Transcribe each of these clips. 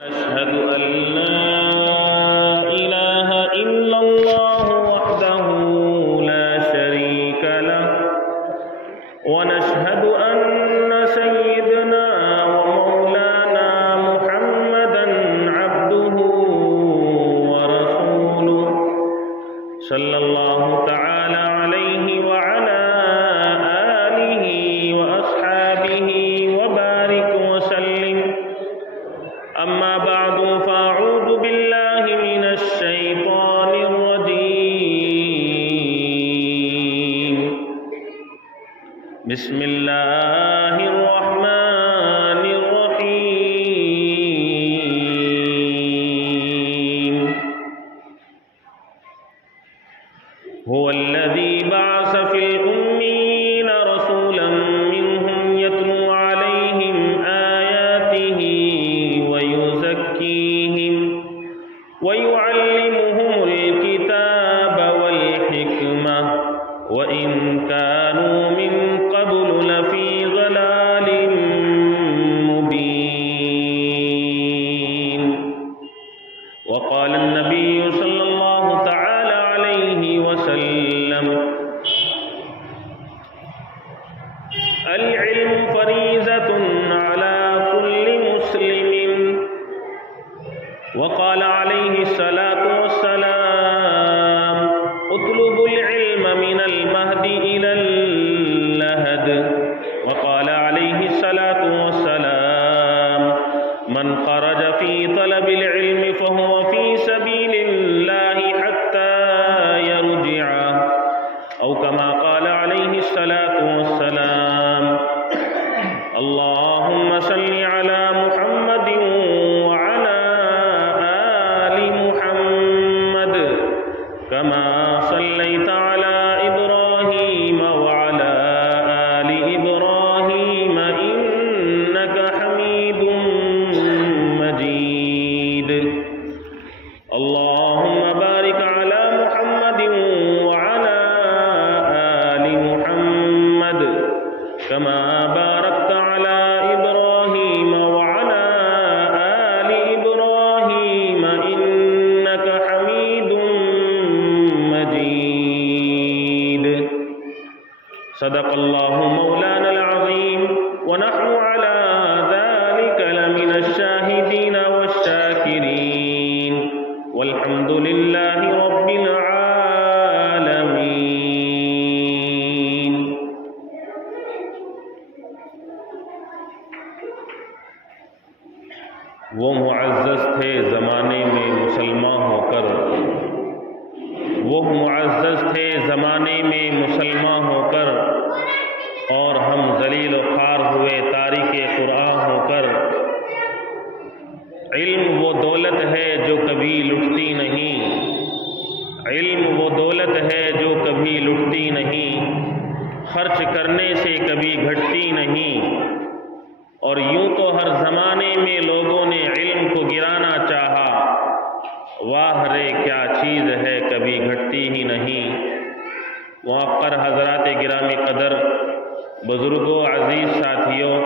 أشهد أن لا إله إلا الله وحده لا شريك له ونشهد أن سيدنا ومولانا محمدا عبده ورسوله صلى الله تعالى عليه وعلى آله وأصحابه وبارك وسلم. أما بعد فأعوذ بالله من الشيطان الرجيم. بسم الله الرحمن الرحيم. هو الذي بعث في الأميين رسولا منهم يتلو عليهم آياته ويعلمهم الكتاب والحكمة وإن كانوا من قبل لفي ضلال مبين. وقال النبي صلى الله تعالى عليه وسلم: العلم فريضة على كل مسلم. وقال عليه الصلاة والسلام: اطلبوا العلم من المهد إلى اللهد. وقال عليه الصلاة والسلام: من خرج في طلب العلم فهو في سبيل الله حتى يرجع، أو كما قال عليه الصلاة والسلام. اللهم صل على محمد وعلى آل محمد كما صليت على إبراهيم وعلى آل إبراهيم إنك حميد مجيد. اللهم بارك على محمد وعلى آل محمد كما باركت على إبراهيم وعلى آل إبراهيم إنك حميد مجيد. صدق الله مولانا العظيم ونحن على ذلك لمن الشاهدين والشاكرين والحمد لله رب العالمين. وہ معزز تھے زمانے میں مسلمان ہو کر، وہ معزز تھے زمانے میں مسلمان ہو کر، اور ہم ذلیل و خوار ہوئے تارک قرآن ہو کر. علم وہ دولت ہے جو کبھی لٹتی نہیں، علم وہ دولت ہے جو کبھی لٹتی نہیں، خرچ کرنے سے کبھی گھٹتی نہیں. اور یوں تو ہر زمانے میں لوگوں نے علم کو گرانا چاہا، واہ رے کیا چیز ہے کبھی گھٹتی ہی نہیں. موقر حضرات گرامی قدر، بزرگوں، عزیز ساتھیوں،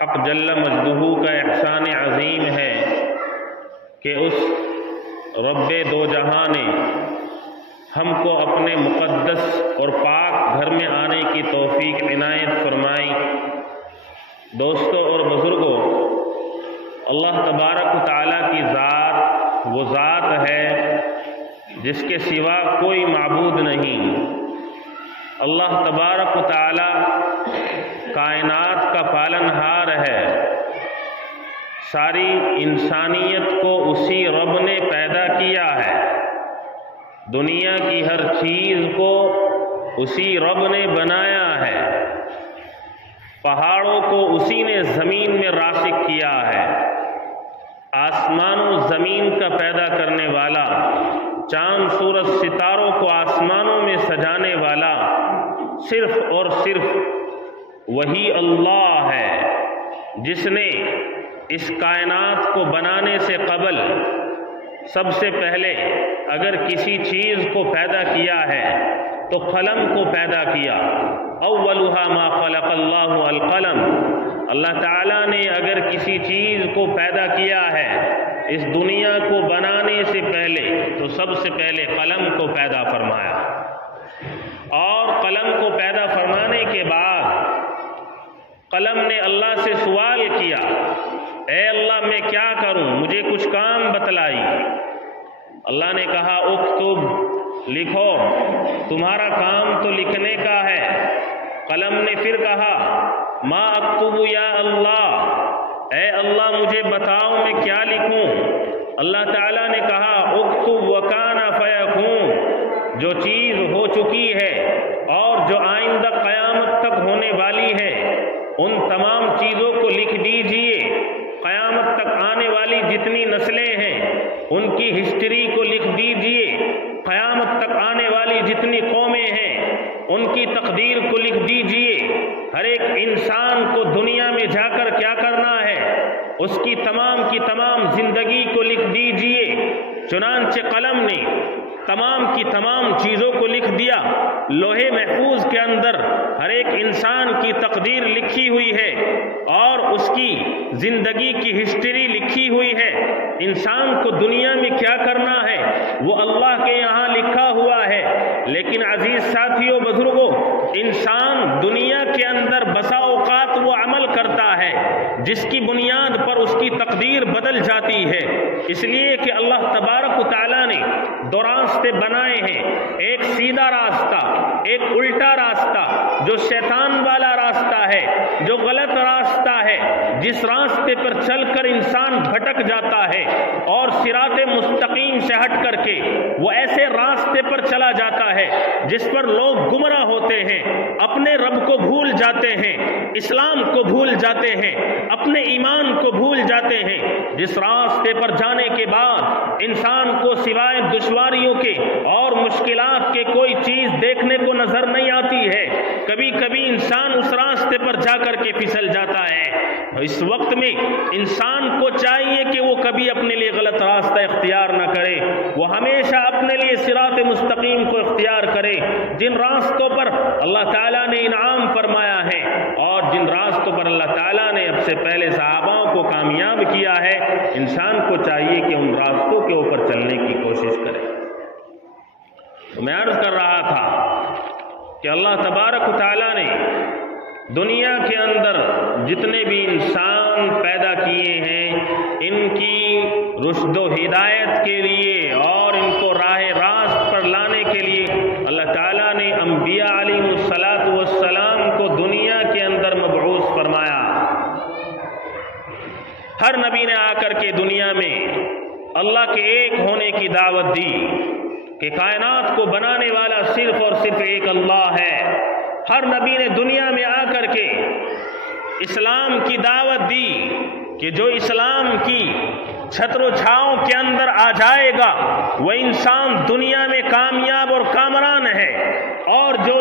حق جل مجدہ کا احسان عظیم ہے کہ اس رب دو جہاں نے ہم کو اپنے مقدس اور پاک گھر میں آنے کی توفیق عنایت فرمائی. دوستوں اور بزرگوں، اللہ تبارک و تعالیٰ کی ذات وہ ذات ہے جس کے سوا کوئی معبود نہیں. اللہ تبارک و تعالیٰ کائنات کا پالنہار ہے. ساری انسانیت کو اسی رب نے پیدا کیا ہے. دنیا کی ہر چیز کو اسی رب نے بنایا ہے. پہاڑوں کو اسی نے زمین میں راسخ کیا ہے. آسمان و زمین کا پیدا کرنے والا، چاند سورج ستاروں کو آسمانوں میں سجانے والا صرف اور صرف وہی اللہ ہے، جس نے اس کائنات کو بنانے سے قبل سب سے پہلے اگر کسی چیز کو پیدا کیا ہے تو قلم کو پیدا کیا۔ اولھا ما خلق اللہ القلم، اللہ تعالیٰ نے اگر کسی چیز کو پیدا کیا ہے اس دنیا کو بنانے سے پہلے تو سب سے پہلے قلم کو پیدا فرمایا، اور قلم کو پیدا فرمانے کے بعد قلم نے اللہ سے سوال کیا، اے اللہ میں کیا کروں، مجھے کچھ کام بتلائی۔ اللہ نے کہا اکتب، لکھو، تمہارا کام تو لکھنے کا ہے۔ قلم نے پھر کہا ما اکتب یا اللہ، اے اللہ مجھے بتاؤ میں کیا لکھوں۔ اللہ تعالیٰ نے کہا اکتب وکان فیکون، جو چیز ہو چکی ہے اور جو آئندہ قیامت تک ہونے والی ہے ان تمام چیزوں کو لکھ دیجئے۔ قیامت تک آنے والی جتنی نسلیں ہیں ان کی ہسٹری کو لکھ دیجئے، قیامت تک آنے والی جتنی قومیں ہیں ان کی تقدیر کو لکھ دیجئے، ہر ایک انسان کو دنیا میں جا کر کیا کرنا ہے اس کی تمام زندگی کو لکھ دیجئے۔ چنانچہ قلم نے تمام کی تمام چیزوں کو لکھ دیا۔ لوہے محفوظ کے اندر ہر ایک انسان کی تقدیر لکھی ہوئی ہے اور اس کی زندگی کی ہسٹری لکھی ہوئی ہے۔ انسان کو دنیا میں کیا کرنا ہے وہ اللہ کے یہاں لکھا ہوا ہے، لیکن عزیز ساتھیوں بزرگوں، انسان دنیا کے اندر بسا اوقات وہ عمل کرتا ہے جس کی بنیاد پر اس کی تقدیر بدل جاتی ہے، اس لیے کہ اللہ تبارک و تعالیٰ نے دو راستے بنائے ہیں، ایک سیدھا راستہ، ایک الٹا راستہ، جو شیطان والا راستہ ہے، جو غلط راستہ ہے، جس راستے پر چل کر انسان بھٹک جاتا ہے اور صراط مستقیم سے ہٹ کر کے وہ ایسے راستے پر چلا جاتا ہے جس پر لوگ گمراہ ہوتے ہیں، اپنے رب کو بھول جاتے ہیں، اسلام کو بھول جاتے ہیں، اپنے ایمان کو بھول جاتے ہیں، جس راستے پر جانے کے بعد انسان کو سوائے دشواریوں کے اور مشکلات کے کوئی چیز دیکھنے کو نظر نہیں آتی ہے۔ کبھی کبھی انسان اس راستے پر جا کر کے پھسل جاتا ہے۔ اس وقت میں انسان کو چاہیے کہ وہ کبھی اپنے لیے غلط راستہ اختیار نہ کرے، وہ ہمیشہ اپنے لیے صراط مستقیم کو اختیار کرے، جن راستوں پر اللہ تعالیٰ نے انعام فرمایا ہے اور جن راستوں پر اللہ تعالیٰ نے اب سے پہلے صحاباؤں کو کامیاب کیا ہے، انسان کو چاہیے کہ ان راستوں کے اوپر چلنے کی کوشش کرے۔ میں عرض کر رہا تھا کہ اللہ تبارک و تعالیٰ نے دنیا کے اندر جتنے بھی انسان پیدا کیے ہیں ان کی رشد و ہدایت کے لیے اور ان کو راہ راست پر لانے کے لیے اللہ تعالیٰ نے انبیاء علیہ الصلاۃ والسلام کو دنیا کے اندر مبعوث فرمایا۔ ہر نبی نے آ کر کے دنیا میں اللہ کے ایک ہونے کی دعوت دی کہ کائنات کو بنانے والا صرف اور صرف ایک اللہ ہے۔ ہر نبی نے دنیا میں آ کر کے اسلام کی دعوت دی کہ جو اسلام کی چھتر و چھاؤں کے اندر آ جائے گا وہ انسان دنیا میں کامیاب اور کامران ہے، اور جو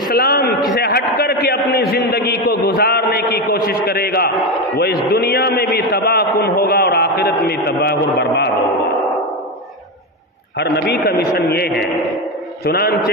اسلام سے ہٹ کر کے اپنی زندگی کو گزارنے کی کوشش کرے گا وہ اس دنیا میں بھی تباہ کن ہوگا اور آخرت میں تباہ اور برباد ہوگا۔ ہر نبی کا مشن یہ ہے۔ چنانچہ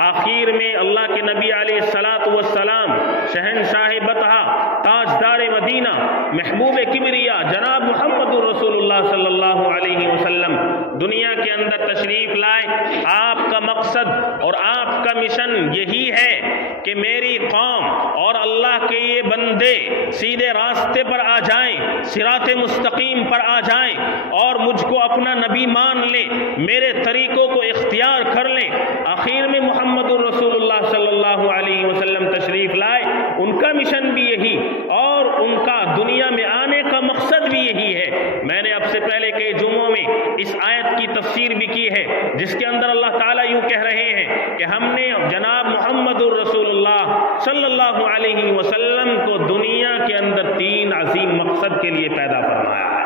آخر میں اللہ کے نبی علیہ الصلاۃ والسلام، شہنشاہ بطحہ، تاجدار مدینہ، محبوب کبریا جناب محمد رسول اللہ صلی اللہ علیہ وسلم دنیا کے اندر تشریف لائے۔ آپ کا مقصد اور آپ کا مشن یہی ہے کہ میری قوم اور اللہ کے یہ بندے سیدھے راستے پر آ جائیں، صراط مستقیم پر آ جائیں اور مجھ کو اپنا نبی مان لیں، میرے طریقوں کو اختیار کر لیں۔ آخر میں محمد رسول اللہ صلی اللہ علیہ وسلم تشریف لائے۔ ان کا مشن بھی یہی اور ان کا دنیا میں آنے کا مقصد بھی یہی ہے۔ میں نے اب سے پہلے کئی جمعوں میں اس آیت کی تفسیر بھی کی ہے جس کے اندر اللہ تعالیٰ یوں کہہ رہے ہیں کہ ہم نے جناب محمد رسول اللہ صلی اللہ علیہ وسلم کو دنیا کے اندر 3 عظیم مقصد کے لیے پیدا فرمایا ہے۔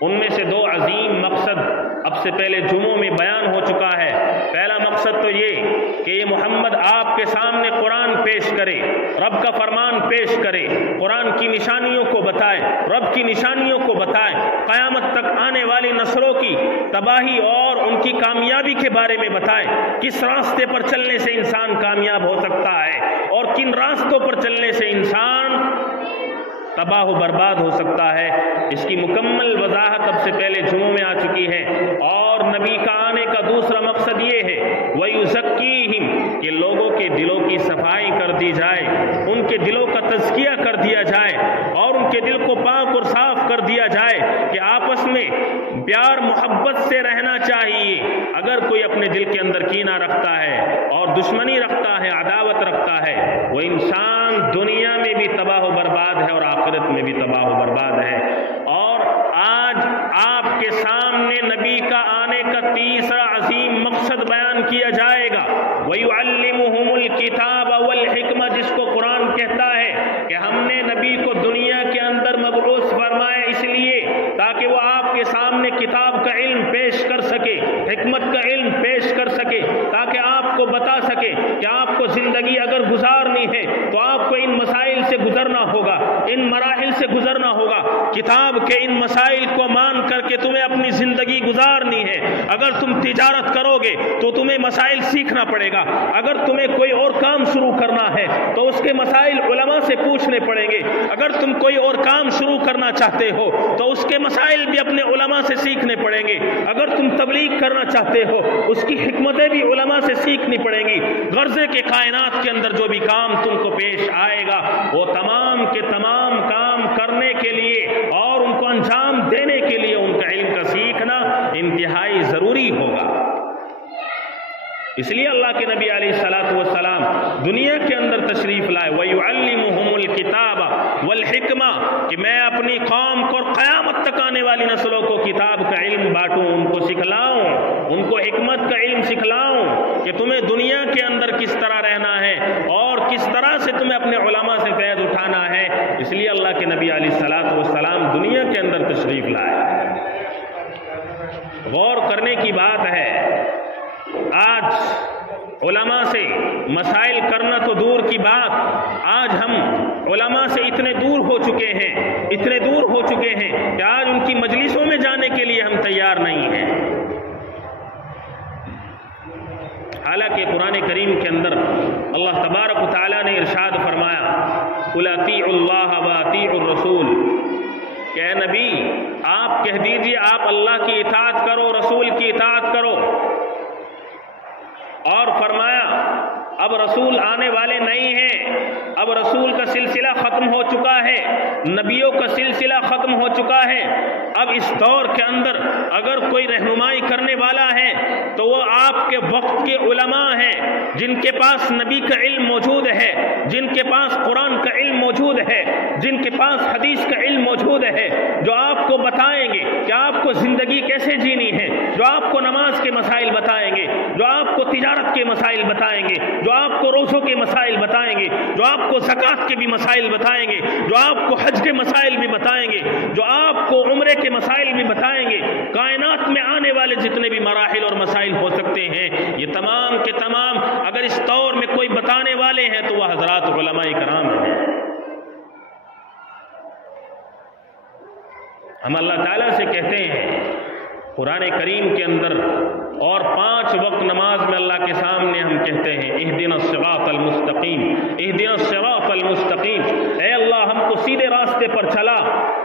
ان میں سے 2 عظیم مقصد اب سے پہلے جمعوں میں بیان ہو چکا ہے۔ پہلا مقصد تو یہ کہ یہ محمد آپ کے سامنے قرآن پیش کرے، رب کا فرمان پیش کرے، قرآن کی نشانیوں کو بتائے، رب کی نشانیوں کو بتائے، قیامت تک آنے والی نسلوں کی تباہی اور ان کی کامیابی کے بارے میں بتائیں، کس راستے پر چلنے سے انسان کامیاب ہو سکتا ہے اور کن راستوں پر چلنے سے انسان تباہ و برباد ہو سکتا ہے۔ اس کی مکمل وضاحت اب سے پہلے جمعوں میں آ چکی ہے، اور نبی کا آنے کا دوسرا مقصد یہ ہے وَيُزَكِّيهِمْ کہ لوگوں کے دلوں کی صفائی کر دی جائے، ان کے دلوں کا تزکیہ کر دیا جائے اور ان کے دل کو پاک اور صاف کر دیا جائے کہ آپس میں پیار محبت سے رہنا چاہیے۔ اگر کوئی اپنے دل کے اندر کینہ رکھتا ہے اور دشمنی رکھتا ہے، عداوت رکھتا ہے، وہ انسان دنیا میں بھی تباہ و برباد ہے اور آخرت میں بھی تباہ و برباد ہے۔ اور آج آپ کے سامنے نبی کا آنے کا تیسرا عظیم مقصد بیان کیا جائے گا، وَيُعَلِّمُهُمُ الْكِتَابَ وَالْحِكْمَةَ، جس کو قرآن کہتا ہے کہ ہم نے نبی کو دنیا کے اندر مبعوث فرمایا اس لیے تاکہ وہ آپ کے سامنے کتاب کا علم پیش کر سکے، حکمت کا علم پیش کر سکے، تاکہ آپ کو بتا سکے کہ آپ کو زندگی اگر گزارنی ہے تو آپ کو ان مسائل سے گزرنا ہوگا، ان مراحل سے گزرنا ہوگا۔ کتاب کے ان مسائل کو مان کر کے تمہیں اپنی زندگی گزارنی ہے۔ اگر تم تجارت کرو گے تو تمہیں مسائل سیکھنا پڑے گا، اگر تمہیں کوئی اور کام شروع کرنا ہے تو اس کے مسائل علماء سے پوچھنے پڑیں گے، اگر تم کوئی اور کام شروع کرنا چاہتے ہو تو اس کے مسائل بھی اپنے علماء سے سیکھنے پڑیں گے، اگر تم تبلیغ کرنا چاہتے ہو اس کی حکمتیں بھی علماء سے سیکھنی پڑیں گی۔ غرضے کے کائنات کے اندر جو بھی کام تم کو پیش آئے گا وہ تمام کے تمام کام کرنے کے لیے اور ان کو انجام دینے کے لیے ان کا علم کا سیکھنا انتہائی ضروری ہوگا۔ اس لیے اللہ کے نبی علیہ الصلوۃ والسلام دنیا کے اندر تشریف لائے، وَيُعَلِّمُهُمُ الْكِتَابَ وَالْحِكْمَةَ کہ میں اپنی قوم کو اور قیامت تک آنے والی نسلوں کو کتاب کا علم بانٹوں، ان کو سکھلاؤں، ان کو حکمت کا علم سکھلاؤں کہ تمہیں دنیا کے اندر کس طرح رہنا ہے اور کس طرح سے تمہیں اپنے علماء سے فیض اٹھانا ہے۔ اس لیے اللہ کے نبی علیہ الصلوۃ والسلام دنیا کے اندر تشریف لائے۔ غور کرنے کی بات ہے، آج علماء سے مسائل کرنا تو دور کی بات، آج ہم علماء سے اتنے دور ہو چکے ہیں کہ آج ان کی مجلسوں میں جانے کے لیے ہم تیار نہیں ہیں۔ حالانکہ قرآن کریم کے اندر اللہ تبارک و تعالیٰ نے ارشاد فرمایا قُلْ اطیعوا اللَّهَ وَاطیعوا الرَّسُولَ کہ اے نبی آپ کہہ دیجئے آپ اللہ کی اطاعت کرو، رسول کی اطاعت کرو۔ اور فرمایا اب رسول آنے والے نہیں ہیں، اب رسول کا سلسلہ ختم ہو چکا ہے، نبیوں کا سلسلہ ختم ہو چکا ہے۔ اب اس دور کے اندر اگر کوئی رہنمائی کرنے والا ہے تو وہ آپ کے وقت کے علماء ہیں، جن کے پاس نبی کا علم موجود ہے، جن کے پاس قرآن کا علم موجود ہے، جن کے پاس حدیث کا علم موجود ہے، جو آپ کو بتائیں گے کہ آپ کو زندگی کیسے جینی ہے، جو آپ کو نماز کے مسائل بتائیں گے، جو آپ کو تجارت کے مسائل بتائیں گے، جو آپ کو روزوں کے مسائل بتائیں گے، جو آپ کو زکوٰۃ کے بھی مسائل بتائیں گے، جو آپ کو حج کے مسائل بھی بتائیں گے، جو آپ کو عمرے کے مسائل بھی بتائیں گے، کائنات میں آنے والے جتنے بھی مراحل اور مسائل ہو سکتے ہیں یہ تمام کے تمام اگر اس دور میں کوئی بتانے والے ہیں تو وہ حضرات علماء کرام ہیں۔ ہم اللہ تعالیٰ سے کہتے ہیں قرآن کریم کے اندر اور 5 وقت نماز میں اللہ کے سامنے ہم کہتے ہیں اہدنا الصراط المستقیم، اہدنا الصراط المستقیم، اے اللہ ہم کو سیدھے راستے پر چلا،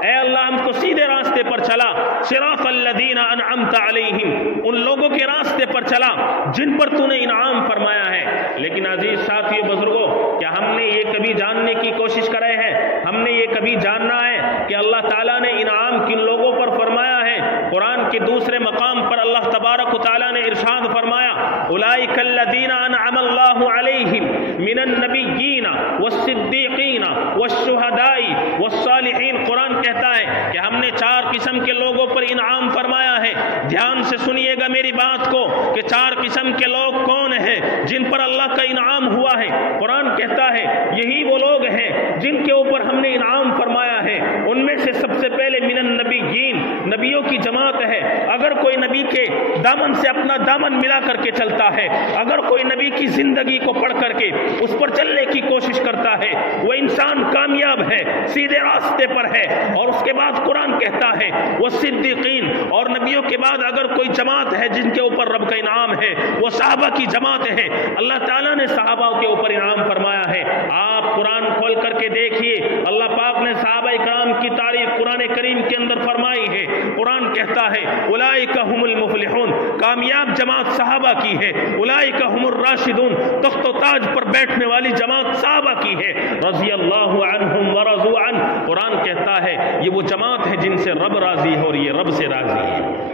اے اللہ ہم کو سیدھے راستے پر چلا، صراط الذین انعمت علیہم، ان لوگوں کے راستے پر چلا جن پر تو نے انعام فرمایا ہے۔ لیکن عزیز ساتھیو بزرگوں، کیا ہم نے یہ کبھی جاننے کی کوشش کرے ہیں، ہم نے یہ کبھی جاننا ہے کہ اللہ تعالیٰ نے انعام کن لوگوں پر فرمایا ہے؟ قرآن کے دوسرے مقام پر اللہ تبارک و تعالیٰ نے ارشاد فرمایا اولئک الذین انعم اللہ علیہم من النبیین والصدیقین والشہداء والصالحین۔ قرآن کہتا ہے کہ ہم نے 4 قسم کے لوگوں پر انعام فرمایا ہے۔ دھیان سے سنیے گا میری بات کو کہ 4 قسم کے لوگ کون ہیں جن پر اللہ کا انعام ہوا ہے۔ قرآن کہتا ہے یہی وہ لوگ ہیں جن کے اوپر ہم نے انعام فرمایا ہے۔ ان میں سے سب سے پہلے من النبیین، نبیوں کی جماعت ہے. اگر کوئی نبی کے دامن سے اپنا دامن ملا کر کے چلتا ہے, اگر کوئی نبی کی زندگی کو پڑھ کر کے اس پر چلنے کی کوشش کرتا ہے, وہ انسان کامیاب ہے, سیدھے راستے پر ہے. اور اس کے بعد قرآن کہتا ہے وہ صدیقین, اور نبیوں کے بعد اگر کوئی جماعت ہے جن کے اوپر رب کا انعام ہے وہ صحابہ کی جماعت ہے. اللہ تعالیٰ نے صحابہ کے اوپر انعام فرمایا ہے. آپ قرآن کھول کر کے دیکھیے, اللہ پاک نے صحابہ کرام کی تعریف قرآن کریم کے اندر فرمائی ہے. قرآن کہتا ہے اولئک هم المفلحون, کامیاب جماعت صحابہ کی ہے. اولئک هم الراشدون, تخت و تاج پر بیٹھنے والی جماعت صحابہ کی ہے. رضی اللہ عنہم ورضوا عنہ, قرآن کہتا ہے یہ وہ جماعت ہے جن سے رب راضی ہے اور یہ رب سے راضی ہے.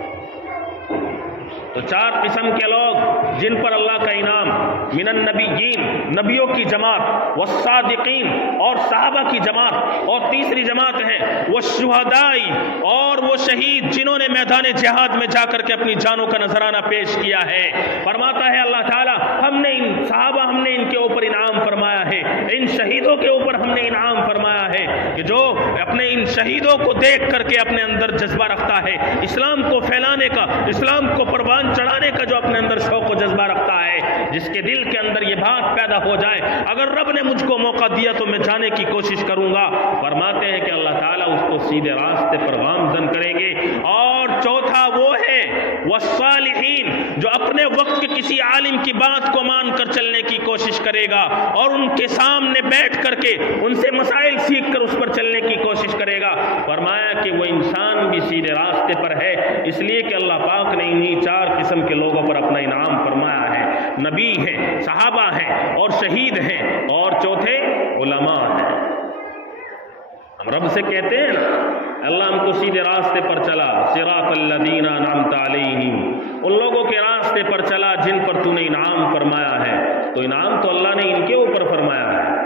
تو چار قسم کے لوگ جن پر اللہ کا انعام, من النبیین, نبیوں کی جماعت, والصادقین, اور صحابہ کی جماعت, اور تیسری جماعت ہے والشہداء, اور وہ شہید جنہوں نے میدان جہاد میں جا کر کے اپنی جانوں کا نذرانہ پیش کیا ہے. فرماتا ہے اللہ تعالیٰ ہم نے ان صحابہ, ہم نے ان کے اوپر انعام فرمایا ہے, ان شہیدوں کے اوپر ہم نے انعام فرمایا ہے کہ جو اپنے ان شہیدوں کو دیکھ کر کے اپنے اندر جذبہ رکھتا ہے اسلام کو پھیلانے کا, اسلام کو پروان چڑھانے کا, جو اپنے اندر شوق و جذبہ رکھتا ہے, جس کے دل کے اندر یہ بات پیدا ہو جائے اگر رب نے مجھ کو موقع دیا تو میں جانے کی کوشش کروں گا. فرماتے ہیں کہ اللہ تعالیٰ اس کو سیدھے راستے پر گامزن کریں گے. اور چوتھا وہ ہے والصالحین, جو اپنے وقت کے کسی عالم کی بات کو مان کر چلنے کی کوشش کرے گا اور ان کے سامنے بیٹھ کر کے ان سے مسائل سیکھ کر اس پر چلنے کی کوشش کرے گا. فرمایا کہ وہ انسان بھی سیدھے راستے پر ہے, اس لیے کہ اللہ پاک نے انہی چار قسم کے لوگوں پر اپنا انعام فرمایا ہے. نبی ہیں, صحابہ ہیں, اور شہید ہیں, اور چوتھے علماء ہیں. ہم رب سے کہتے ہیں اللہ ہم کو سیدھے راستے پر چلا, صراط الذین انعمت علیہم, ان لوگوں کے راستے پر چلا جن پر تو نے انعام فرمایا ہے. تو انعام تو اللہ نے ان کے اوپر فرمایا ہے,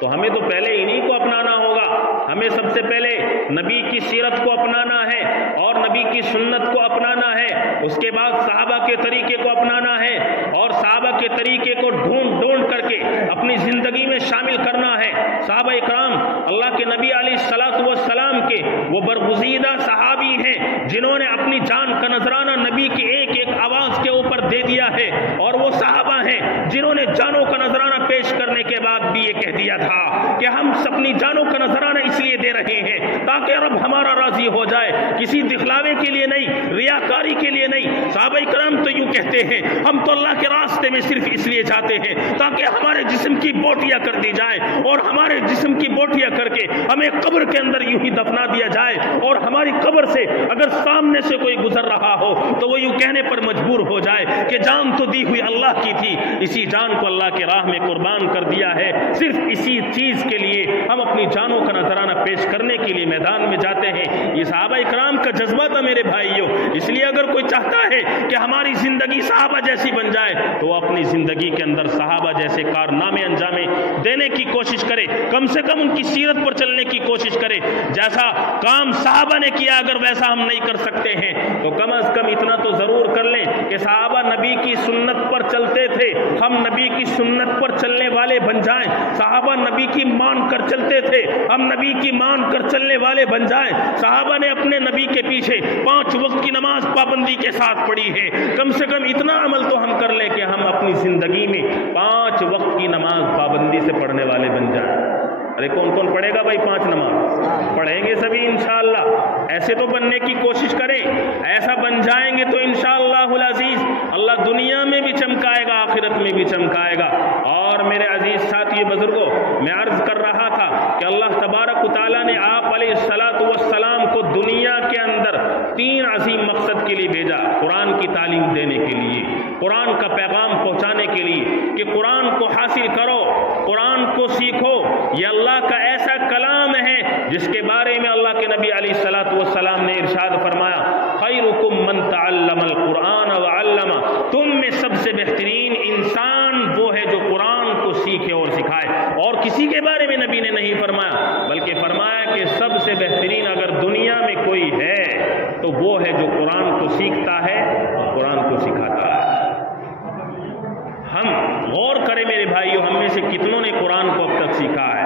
تو ہمیں تو پہلے انہی کو اپنانا ہوگا. ہمیں سب سے پہلے نبی کی سیرت کو اپنانا ہے اور نبی کی سنت کو اپنانا ہے. اس کے بعد صحابہ کے طریقے کو اپنانا ہے اور صحابہ کے طریقے کو ڈھونڈ ڈھونڈ کر کے اپنی زندگی میں شامل کرنا ہے. صحابہ اکرام اللہ کے نبی علیہ الصلوۃ والسلام کے وہ برگزیدہ صحابی ہیں جنہوں نے اپنی جان کا نذرانہ نبی کی ایک ایک آواز کے اوپر دے دیا ہے, اور وہ صحابہ ہیں جنہوں نے جانوں کا نذرانہ پیش کرنے کے بعد بھی یہ کہہ دیا تھا کہ ہم اپنی جانوں کا نذرانہ اس لیے دے رہے ہیں تاکہ رب ہمارا راضی ہو جائے, کسی دکھلاوے کے لیے نہیں, ریاکاری کے لیے نہیں. صحابہ کرام تو یوں کہتے ہیں ہم تو اللہ کے راستے میں صرف اس لیے جاتے ہیں تاکہ ہمارے جسم کی بوٹیاں کر دی جائیں, اور ہمارے جسم کی بوٹیاں کر کے ہمیں قبر کے اندر یوں ہی دفنا دیا جائے, اور ہماری قبر سے اگر سامنے سے کوئی گزر رہا ہو تو وہ یوں کہنے پر مجبور ہو جائے کہ جان تو دی ہوئی اللہ کی تھی, اسی جان کو اللہ کے راہ میں قربان کر دیا ہے. صرف اسی چیز کے لیے ہم اپنی جانوں کا نذرانہ پیش کرنے کے لیے میدان میں جاتے ہیں. یہ صحابہ اکرام کا جذبہ تھا میرے بھائیوں. اس لیے اگر کوئی چاہتا ہے کہ ہماری زندگی صحابہ جیسی بن جائے تو وہ اپنی زندگی کے اندر صحابہ جیسے کارنامے انجامے دینے کی کوشش کرے, کم سے کم ان کی سیرت پر چلنے کی کوشش کرے. جیسا کام صحابہ نے کیا اگر ویسا ہم نہیں کر سکتے ہیں تو کم از کم اتنا تو ضرور کر لیں کہ صحابہ نبی کی سنت پر چلتے تھے, ہم نبی کی سنت پر چلنے والے بن جائیں. صحابہ نبی کی مان کر چلتے تھے, ہم نبی کی مان کر چلنے والے بن جائیں. صحابہ نے اپنے نبی کے پیچھے 5 وقت کی نماز پابندی کے ساتھ پڑھی ہے, کم سے کم اتنا عمل تو ہم کر لیں کہ ہم اپنی زندگی میں 5 وقت کی نماز پابندی سے پڑھنے والے بن جائیں. ارے کون کون پڑھے گا بھائی 5 نماز؟ پڑھیں گے سبھی انشاءاللہ. ایسے تو بننے کی کوشش کریں, ایسا بن جائیں گے تو انشاءاللہ العزیز اللہ دنیا میں بھی چمکائے گا, آخرت میں بھی چمکائے گا. اور میرے عزیز ساتھی بزرگوں, میں عرض کر رہا تھا کہ اللہ تبارک و تعالیٰ نے آپ علیہ الصلوۃ والسلام کو دنیا کے اندر 3 عظیم مقصد کے لیے بھیجا. قرآن کی تعلیم دینے کے لیے, قرآن کا پیغام پہنچانے کے لیے کہ قرآن کو حاصل کرو, قرآن کو سیکھو. یہ اللہ کا ایسا کلام ہے جس کے بارے میں اللہ کے نبی علیہ الصلوۃ والسلام نے ارشاد فرمایا خیرکم من تعلم القرآن وعلمہ, تم میں سب سے بہترین انسان وہ ہے جو قرآن کو سیکھے اور سکھائے. اور کسی کے بارے میں نبی نے نہیں فرمایا بلکہ فرمایا کہ سب سے بہترین اگر دنیا میں کوئی ہے تو وہ ہے جو قرآن کو سیکھتا ہے اور قرآن کو سکھاتا ہے. ہم غور کریں میرے بھائیوں, ہم میں سے کتنوں نے قرآن کو اب تک سیکھا ہے؟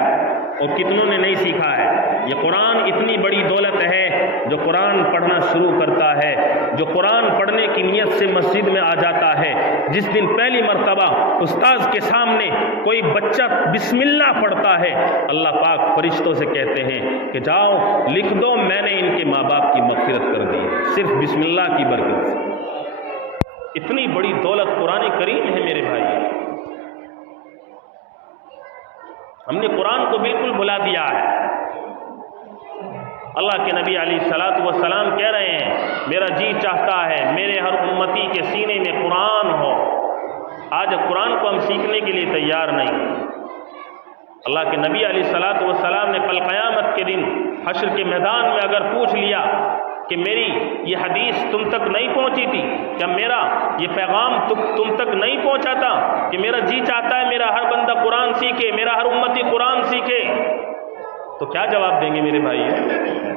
اور کتنوں نے نہیں سیکھا ہے۔ یہ قرآن اتنی بڑی دولت ہے، جو قرآن پڑھنا شروع کرتا ہے، جو قرآن پڑھنے کی نیت سے مسجد میں آ جاتا ہے، جس دن پہلی مرتبہ استاذ کے سامنے کوئی بچہ بسم اللہ پڑھتا ہے، اللہ پاک فرشتوں سے کہتے ہیں کہ جاؤ لکھ دو میں نے ان کے ماں باپ کی مغفرت کر دی، صرف بسم اللہ کی برکت سے۔ اتنی بڑی دولت قرآن کریم ہے میرے بھائی۔ ہم نے قرآن کو بالکل بھلا دیا ہے۔ اللہ کے نبی علیہ الصلوۃ والسلام کہہ رہے ہیں میرا جی چاہتا ہے میرے ہر امتی کے سینے میں قرآن ہو۔ آج قرآن کو ہم سیکھنے کے لیے تیار نہیں۔ اللہ کے نبی علیہ الصلوۃ والسلام نے کل قیامت کے دن حشر کے میدان میں اگر پوچھ لیا کہ میری یہ حدیث تم تک نہیں پہنچی تھی، کیا میرا یہ پیغام تم تک نہیں پہنچا تھا کہ میرا جی چاہتا ہے میرا ہر بندہ قرآن سیکھے، میرا ہر امتی قرآن سیکھے، تو کیا جواب دیں گے میرے بھائی؟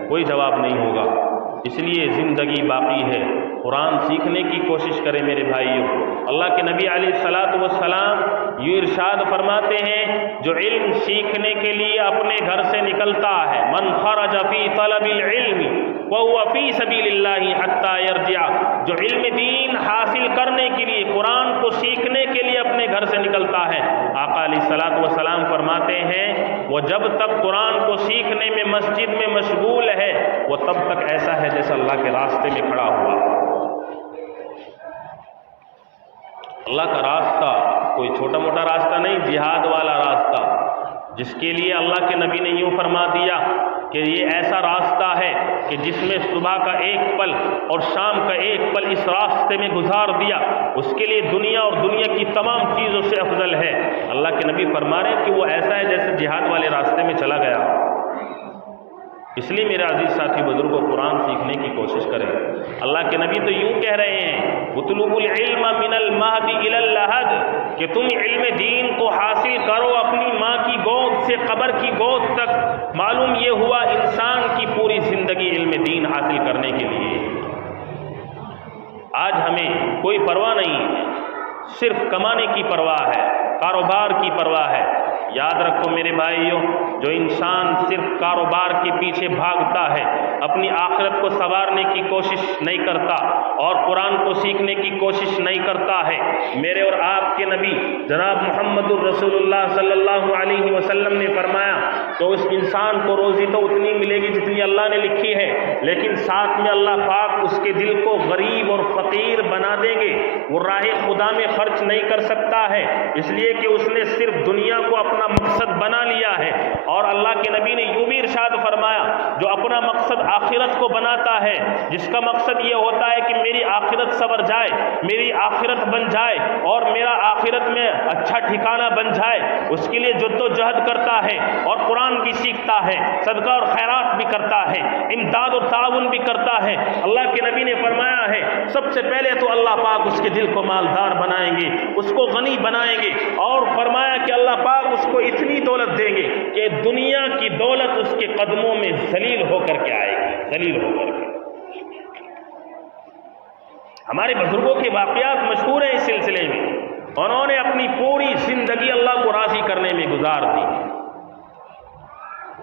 کوئی جواب نہیں ہوگا۔ اس لیے زندگی باقی ہے، قرآن سیکھنے کی کوشش کریں میرے بھائیوں۔ اللہ کے نبی علیہ الصلوۃ والسلام یہ ارشاد فرماتے ہیں جو علم سیکھنے کے لیے اپنے گھر سے نکلتا ہے، من خرج فی طلب العلم وهو فی سبیل اللہ حتی یرجع، جو علم دین حاصل کرنے کے لیے قرآن کو سیکھنے کے لیے اپنے گھر سے نکلتا ہے، آقا علیہ الصلوۃ والسلام فرماتے ہیں وہ جب تک قرآن کو سیکھنے میں مسجد میں مشغول ہے وہ تب تک ایسا ہے جیسے اللہ کے راستے میں کھڑا ہوا۔ اللہ کا راستہ کوئی چھوٹا موٹا راستہ نہیں، جہاد والا راستہ، جس کے لیے اللہ کے نبی نے یوں فرما دیا کہ یہ ایسا راستہ ہے کہ جس میں صبح کا ایک پل اور شام کا ایک پل اس راستے میں گزار دیا، اس کے لیے دنیا اور دنیا کی تمام چیزوں سے افضل ہے۔ اللہ کے نبی فرما رہے ہیں کہ وہ ایسا ہے جیسے جہاد والے راستے میں چلا گیا۔ اس لیے میرے عزیز ساتھی بزرگوں قرآن سیکھنے کی کوشش کریں۔ اللہ کے نبی تو یوں کہہ رہے ہیں اطلبوا العلم من المہد الی اللحد، کہ تم علم دین کو حاصل کرو اپنی ماں کی گود سے قبر کی گود تک۔ معلوم یہ ہوا انسان کی پوری زندگی علم دین حاصل کرنے کے لیے۔ آج ہمیں کوئی پرواہ نہیں، صرف کمانے کی پرواہ ہے، کاروبار کی پرواہ ہے۔ یاد رکھو میرے بھائیوں، جو انسان صرف کاروبار کے پیچھے بھاگتا ہے، اپنی آخرت کو سنوارنے کی کوشش نہیں کرتا اور قرآن کو سیکھنے کی کوشش نہیں کرتا ہے، میرے اور آپ کے نبی جناب محمد الرسول اللہ صلی اللہ علیہ وسلم نے فرمایا تو اس انسان کو روزی تو اتنی ملے گی جتنی اللہ نے لکھی ہے، لیکن ساتھ میں اللہ پاک اس کے دل کو غریب اور فقیر بنا دیں گے۔ وہ راہ خدا میں خرچ نہیں کر سکتا ہے، اس لیے کہ اس نے صرف دنیا کو اپنا مقصد بنا لیا ہے۔ اور اللہ کے نبی نے یوں بھی ارشاد فرمایا جو اپنا مقصد آخرت کو بناتا ہے، جس کا مقصد یہ ہوتا ہے کہ میری آخرت سنور جائے، میری آخرت بن جائے اور میرا آخرت میں اچھا ٹھکانہ بن جائے، اس کے لیے جد و جہد کرتا ہے اور قرآن بھی سیکھتا ہے، صدقہ اور خیرات بھی کرتا ہے، امداد اور تعاون بھی کرتا ہے۔ اللہ کے نبی نے فرمایا ہے سب سے پہلے تو اللہ پاک اس کے دل کو مالدار بنائیں گے، اس کو غنی بنائیں گے، اور فرمایا کہ اللہ پاک اس کو اتنی دولت دیں گے کہ دنیا کی دولت اس کے قدموں میں ذلیل ہو کر کے آئے گی، ذلیل ہو کر کے۔ ہمارے بزرگوں کے واقعات مشہور ہیں اس سلسلے میں، انہوں نے اپنی پوری زندگی اللہ کو راضی کرنے میں گزار دی۔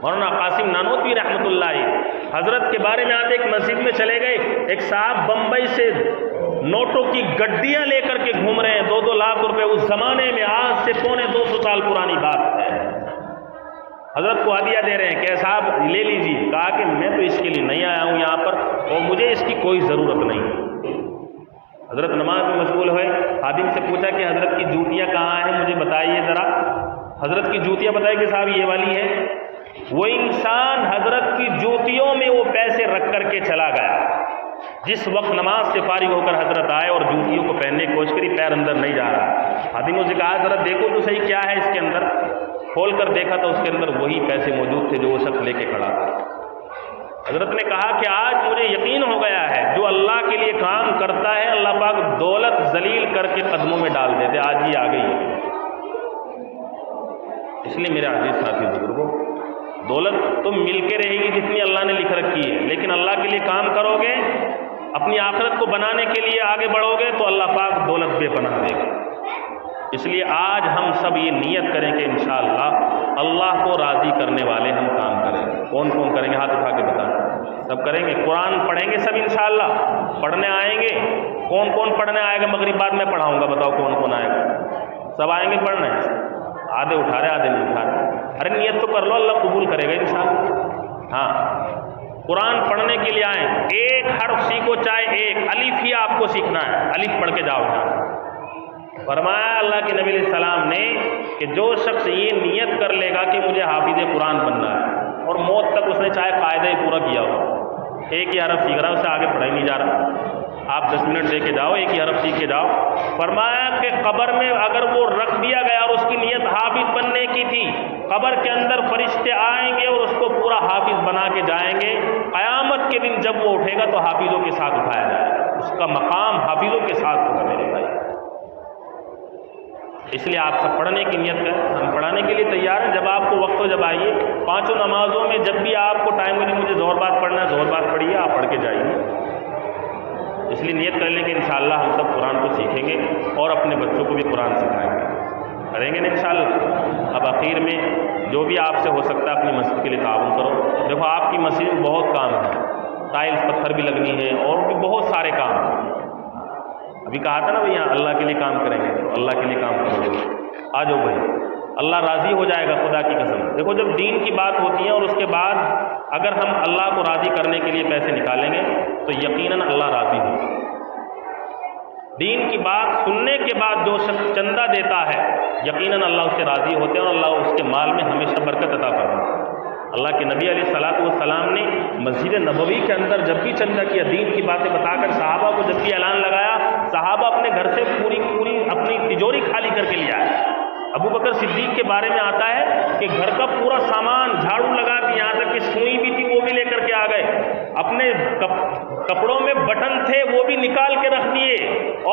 مولانا قاسم نانوتوی رحمۃ اللہ حضرت کے بارے میں آتے ایک مسجد میں چلے گئے، ایک صاحب بمبئی سے نوٹوں کی گڈیاں لے کر کے گھوم رہے ہیں، 2-2 لاکھ روپے، اس زمانے میں آج سے 250 سال پرانی بات ہے۔ حضرت کو ہدیہ دے رہے ہیں کہ صاحب لے لیجیے، کہا کہ میں تو اس کے لیے نہیں آیا ہوں یہاں پر اور مجھے اس کی کوئی ضرورت نہیں۔ حضرت نماز میں مشغول ہوئے، خادم سے پوچھا کہ حضرت کی جوتیاں کہاں ہیں مجھے بتائیے ذرا۔ حضرت کی جوتیاں بتائی کہ صاحب یہ والی ہے۔ وہ انسان حضرت کی جوتیوں میں وہ پیسے رکھ کر کے چلا گیا۔ جس وقت نماز سے فارغ ہو کر حضرت آئے اور جوتیوں کو پہننے کی کوشش کری، پیر اندر نہیں جا رہا۔ خادموں سے کہا ذرا دیکھو تو صحیح کیا ہے اس کے اندر۔ کھول کر دیکھا تو اس کے اندر وہی پیسے موجود تھے جو وہ شخص لے کے کھڑا تھا۔ حضرت نے کہا کہ آج مجھے یقین ہو گیا ہے جو اللہ کے لیے کام کرتا ہے اللہ پاک دولت ذلیل کر کے قدموں میں ڈال دیتے، آج ہی آ گئی۔ اس لیے میرے عزیز ساتھی بزرگوں، دولت تو مل کے رہے گی جتنی اللہ نے لکھ رکھی ہے، لیکن اللہ کے لیے کام کرو گے، اپنی آخرت کو بنانے کے لیے آگے بڑھو گے تو اللہ پاک دولت بے پناہ دے گا۔ اس لیے آج ہم سب یہ نیت کریں کہ انشاءاللہ اللہ کو راضی کرنے والے ہم کام کریں. کون کون کریں گے؟ ہاتھ اٹھا کے بتائیں. سب کریں گے. قرآن پڑھیں گے سب انشاءاللہ. پڑھنے آئیں گے. کون کون پڑھنے آئے گا؟ مغرب بعد میں پڑھاؤں گا. بتاؤ کون کون آئے گا؟ سب آئیں گے پڑھنے؟ آدھے اٹھا رہے آدھے نہیں اٹھا رہے. ارے نیت تو کر لو, اللہ قبول کرے گا انشاءاللہ. ہاں, قرآن پڑھنے کے لیے آئیں. ایک حرف سیکھو, چاہے ایک الف ہی آپ کو سیکھنا ہے. الف پڑھ کے جاؤ. فرمایا اللہ کے نبی علیہ السلام نے کہ جو شخص یہ نیت کر لے گا کہ مجھے حافظ قرآن بننا ہے, اور موت تک اس نے چاہے قاعدہ ہی پورا کیا ہو, ایک ہی حرف سیکھ رہا ہے, اس سے آگے پڑھا ہی نہیں جا رہا, آپ 10 منٹ دے کے جاؤ, ایک ہی حرف سیکھ کے جاؤ. فرمایا کہ قبر میں اگر وہ رکھ دیا گیا اور اس کی نیت حافظ بننے کی تھی, قبر کے اندر فرشتے آئیں گے اور اس کو پورا حافظ بنا کے جائیں گے. قیامت کے دن جب وہ اٹھے گا تو حافظوں کے ساتھ اٹھایا جائے گا. اس کا مقام حافظوں کے ساتھ ہوگا میرے بھائی. اس لیے آپ سب پڑھنے کی نیت کریں. ہم پڑھانے کے لیے تیار ہیں. جب آپ کو وقت ہو جب آئیے. 5 نمازوں میں جب بھی آپ کو ٹائم ملے, مجھے ظہر بعد پڑھنا ہے, ظہر بعد پڑھیے, آپ پڑھ کے جائیے. اس لیے نیت کر لیں کہ انشاءاللہ ہم سب قرآن کو سیکھیں گے اور اپنے بچوں کو بھی قرآن سکھائیں گے. کریں گے نا انشاءاللہ. اب آخر میں جو بھی آپ سے ہو سکتا ہے اپنی مسجد کے لیے تعاون کرو. دیکھو آپ کی مسجد میں بہت کام ہے, ٹائلز پتھر بھی لگنی ہے اور بھی بہت سارے کام ہیں. ابھی کہا تھا نا بھائی یہاں اللہ کے لیے کام کریں گے, تو اللہ کے لیے کام کرو گے. آ جاؤ بھائی, اللہ راضی ہو جائے گا خدا کی قسم. دیکھو جب دین کی بات ہوتی ہے اور اس کے بعد اگر ہم اللہ کو راضی کرنے کے لیے پیسے نکالیں گے تو یقیناً اللہ راضی ہوگا. دین کی بات سننے کے بعد جو شخص چندہ دیتا ہے یقیناً اللہ اس سے راضی ہوتے ہیں اور اللہ اس کے مال میں ہمیشہ برکت عطا فرماتا ہے. اللہ کے نبی علیہ الصلوۃ والسلام نے مسجد نبوی کے اندر جب بھی چندہ کیا, دین کی باتیں بتا کر صحابہ کو جب بھی اعلان لگایا, صحابہ اپنے گھر سے پوری اپنی تجوری خالی کر کے لے آئے. ابو بکر صدیق کے بارے میں آتا ہے کہ گھر کا پورا سامان جھاڑو لگا کے, یہاں تک کہ سوئی بھی تھی وہ بھی لے کر کے آ گئے. اپنے کپڑوں میں بٹن تھے وہ بھی نکال کے رکھ دیے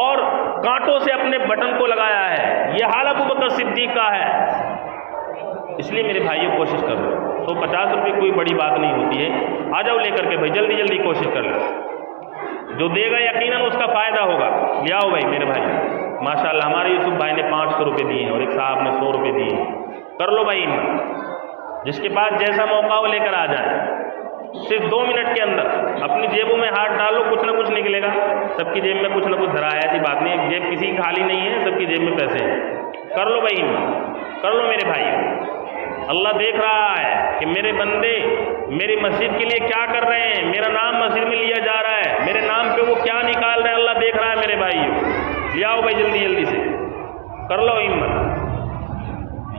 اور کانٹوں سے اپنے بٹن کو لگایا ہے. یہ حال ابو بکر صدیق کا ہے. اس لیے میرے بھائیوں کوشش کر لو. 150 روپے کوئی بڑی بات نہیں ہوتی ہے. آ جاؤ لے کر کے بھائی, جلدی جلدی کوشش کر لو. جو دے گا یقیناً اس کا فائدہ ہوگا. لے آؤ بھائی میرے بھائی. ماشاءاللہ ہمارے یوسف بھائی نے 500 روپے دیے ہیں اور ایک صاحب نے 100 روپے دیے ہیں. کر لو بھائی, جس کے پاس جیسا موقع ہو لے کر آ جائے. صرف 2 منٹ کے اندر اپنی جیبوں میں ہاتھ ڈالو, کچھ نہ کچھ نکلے گا. سب کی جیب میں کچھ نہ کچھ دھرا ہے, ایسی بات نہیں ہے جیب کسی کی خالی نہیں ہے, سب کی جیب میں پیسے ہیں. کر لو بھائی, کر لو میرے بھائی. اللہ دیکھ رہا ہے کہ میرے بندے میری مسجد کے لیے کیا کر رہے ہیں. میرا نام مسجد میں لیا جا رہا ہے, میرے نام پہ وہ کیا نکال رہے ہیں. اللہ دیکھ رہا ہے میرے بھائی. لے آؤ بھائی جلدی جلدی سے, کر لو ہمت.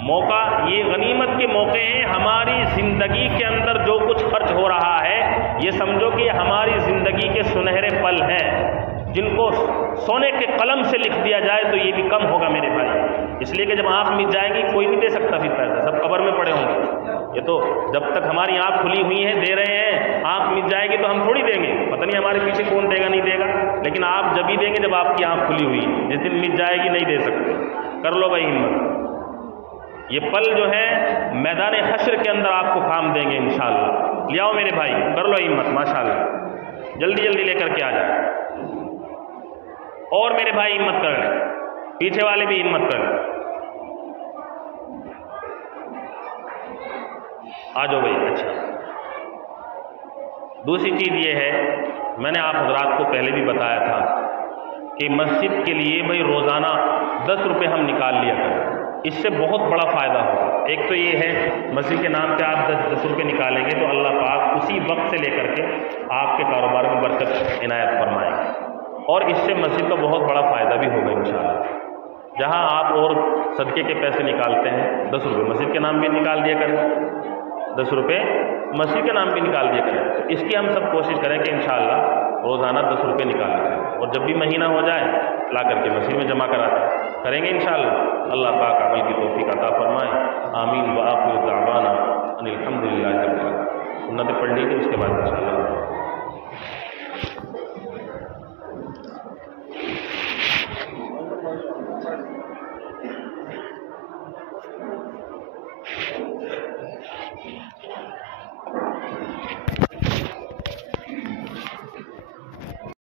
موقع, یہ غنیمت کے موقع ہیں. ہماری زندگی کے اندر جو کچھ خرچ ہو رہا ہے یہ سمجھو کہ ہماری زندگی کے سنہرے پل ہیں جن کو سونے کے قلم سے لکھ دیا جائے تو یہ بھی کم ہوگا میرے بھائی. اس لیے کہ جب آنکھ مٹ جائے گی کوئی نہیں دے سکتا پھر پیسہ, سب قبر میں پڑے ہوں گے. یہ تو جب تک ہماری آنکھ کھلی ہوئی ہے دے رہے ہیں, آنکھ مٹ جائے گی تو ہم تھوڑی دیں گے. پتہ نہیں ہمارے پیچھے کون دے گا نہیں دے گا, لیکن آپ جب ہی دیں گے جب آپ کی آنکھ کھلی ہوئی. جس دن مٹ جائے گی نہیں دے سکتے. کر لو بھائی ہمت. یہ پل جو ہے میدان حشر کے اندر آپ کو کام دیں گے انشاءاللہ. لے آؤ میرے بھائی, کر لو ہمت ماشاءاللہ. جلدی جلدی لے کر کے آ جائے. اور میرے بھائی ہمت کر لیں, پیچھے والے بھی ہمت کر لیں. آ جاؤ بھائی. اچھا, دوسری چیز یہ ہے, میں نے آپ حضرات کو پہلے بھی بتایا تھا کہ مسجد کے لیے بھائی روزانہ 10 روپے ہم نکال لیا کریں. اس سے بہت بڑا فائدہ ہوگا. ایک تو یہ ہے مسجد کے نام پہ آپ 10 روپے نکالیں گے تو اللہ پاک اسی وقت سے لے کر کے آپ کے کاروبار میں برکت عنایت فرمائیں گے, اور اس سے مسجد کا بہت بڑا فائدہ بھی ہوگا انشاءاللہ. جہاں آپ اور صدقے کے پیسے نکالتے ہیں 10 روپے مسجد کے نام بھی نکال دیا کریں, 10 روپے مسجد کے نام بھی نکال دیا کریں. تو اس کی ہم سب کوشش کریں کہ انشاءاللہ روزانہ 10 روپے نکالا کریں, اور جب بھی مہینہ ہو جائے لا کر کے مسجد میں جمع کریں گے انشاءاللہ. اللہ پاک عمل کی توفیق عطا فرمائے. آمین. وآخر دعوانا ان الحمد للہ رب العالمین. سنتیں پڑھ لیجیے, اس کے بعد انشاءاللہ